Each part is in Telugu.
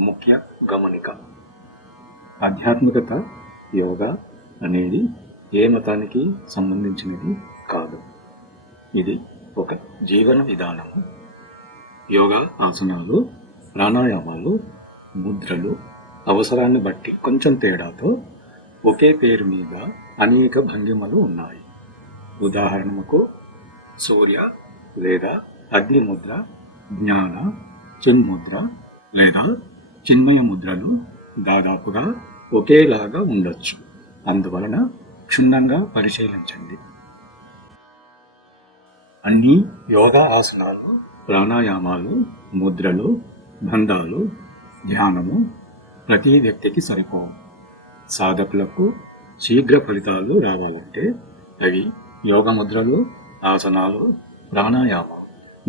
ముఖ్య గమనిక. ఆధ్యాత్మికత యోగా అనేది ఏ మతానికి సంబంధించినది కాదు. ఇది ఒక జీవన విధానము యోగా ఆసనాలు ప్రాణాయామాలు ముద్రలు అవసరాన్ని బట్టి కొంచెం తేడాతో ఒకే పేరు మీద అనేక భంగిమలు ఉన్నాయి. ఉదాహరణకు సూర్య లేదా అగ్ని ముద్ర జ్ఞాన చిన్ముద్ర లేదా చిన్మయ ముద్రలు దాదాపుగా ఒకేలాగా ఉండొచ్చు. అందువలన క్షుణ్ణంగా పరిశీలించండి. అన్ని యోగా ఆసనాలు ప్రాణాయామాలు ముద్రలు బంధాలు ధ్యానము ప్రతి వ్యక్తికి సరిపోవు. సాధకులకు శీఘ్ర ఫలితాలు రావాలంటే అవి యోగ ముద్రలు ఆసనాలు ప్రాణాయామం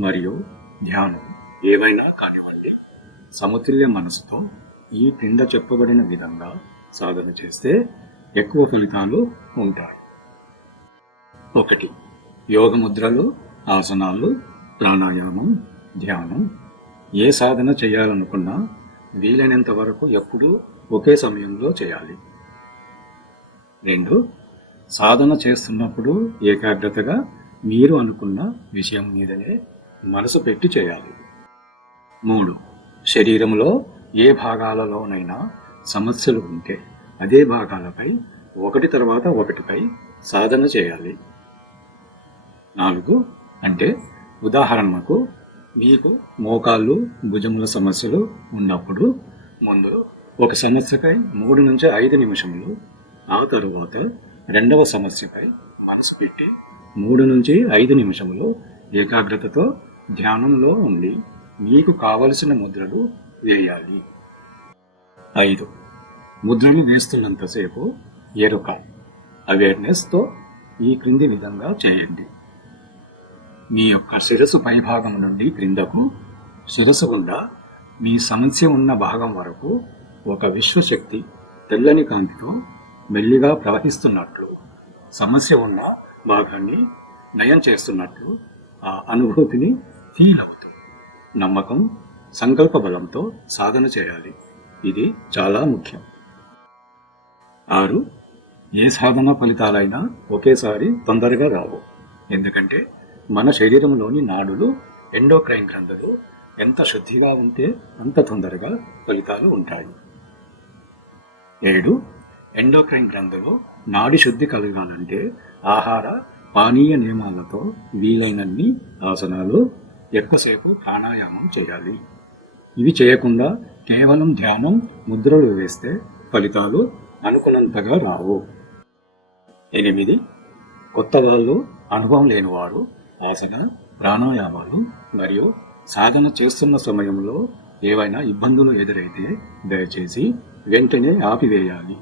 మరియు ధ్యానం ఏవైనా కానీ సమతుల్య మనసుతో ఈ క్రింద చెప్పబడిన విధంగా సాధన చేస్తే ఎక్కువ ఫలితాలు ఉంటాయి. ఒకటి యోగ ముద్రలు ఆసనాలు ప్రాణాయామం ధ్యానం. ఏ సాధన చేయాలనుకున్నా వీలైనంత వరకు ఎప్పుడూ ఒకే సమయంలో చేయాలి. రెండు సాధన చేస్తున్నప్పుడు ఏకాగ్రతగా మీరు అనుకున్న విషయం మీదనే మనసు పెట్టి చేయాలి. మూడు శరీరంలో ఏ భాగాలలోనైనా సమస్యలు ఉంటే అదే భాగాలపై ఒకటి తర్వాత ఒకటిపై సాధన చేయాలి. నాలుగు అంటే ఉదాహరణకు మీకు మోకాళ్ళు భుజముల సమస్యలు ఉన్నప్పుడు ముందు ఒక సమస్యపై మూడు నుంచి ఐదు నిమిషములు ఆ తరువాత రెండవ సమస్యపై మనసు పెట్టి మూడు నుంచి ఐదు నిమిషములు ఏకాగ్రతతో ధ్యానంలో ఉండి మీకు కావలసిన ముద్రలు వేయాలి. ఐదు. ముద్రలు వేస్తున్నంతసేపు ఎరుక. అవేర్నెస్తో ఈ క్రింది విధంగా చేయండి. మీ యొక్క శిరస్సు పైభాగం నుండి క్రిందకు శిరస్సు గుండా మీ సమస్య ఉన్న భాగం వరకు ఒక విశ్వశక్తి తెల్లని కాంతితో మెల్లిగా ప్రవహిస్తున్నట్లు సమస్య ఉన్న భాగాన్ని నయం చేస్తున్నట్లు ఆ అనుభూతిని ఫీల్ అవుతుంది. నమ్మకం సంకల్ప బలంతో సాధన చేయాలి. ఇది చాలా ముఖ్యం. ఆరు ఏ సాధన ఫలితాలైనా ఒకేసారి తొందరగా రావు. ఎందుకంటే మన శరీరంలోని నాడులు ఎండోక్రైన్ గ్రంథులు ఎంత శుద్ధిగా ఉంటే అంత తొందరగా ఫలితాలు ఉంటాయి. ఏడు ఎండోక్రైన్ గ్రంథులు నాడి శుద్ధి కలగాలంటే ఆహార పానీయ నియమాలతో వీలైనన్ని ఆసనాలు ఎక్కువసేపు ప్రాణాయామం చేయాలి. ఇవి చేయకుండా కేవలం ధ్యానం ముద్రలు వేస్తే ఫలితాలు అనుకున్నంతగా రావు. ఎనిమిది కొత్త వాళ్ళు అనుభవం లేనివాడు ఆసన ప్రాణాయామాలు మరియు సాధన చేస్తున్న సమయంలో ఏవైనా ఇబ్బందులు ఎదురైతే దయచేసి వెంటనే ఆపివేయాలి.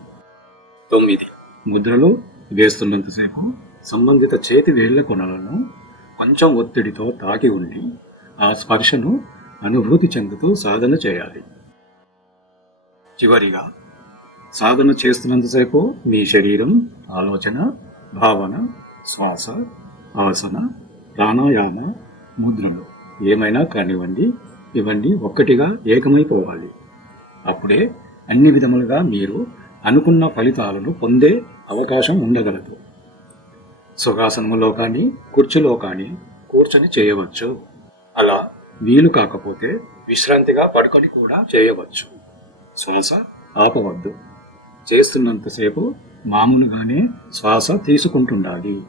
తొమ్మిది ముద్రలు వేస్తున్నంతసేపు సంబంధిత చేతి వేళ్ళ కొనలను కొంచెం ఒత్తిడితో తాకి ఉండి ఆ స్పర్శను అనుభూతి చెందుతూ సాధన చేయాలి. చివరిగా సాధన చేస్తున్నంతసేపు మీ శరీరం ఆలోచన భావన శ్వాస ఆసన ప్రాణాయామ ముద్రలు ఏమైనా కానివ్వండి ఇవన్నీ ఒక్కటిగా ఏకమైపోవాలి. అప్పుడే అన్ని విధములుగా మీరు అనుకున్న ఫలితాలను పొందే అవకాశం ఉండగలదు. సుఖాసనములో కానీ కుర్చీలో కానీ కూర్చొని చేయవచ్చు. అలా వీలు కాకపోతే విశ్రాంతిగా పడుకొని కూడా చేయవచ్చు. శ్వాస ఆపవద్దు. చేస్తున్నంతసేపు మామూలుగానే శ్వాస తీసుకుంటుండాలి.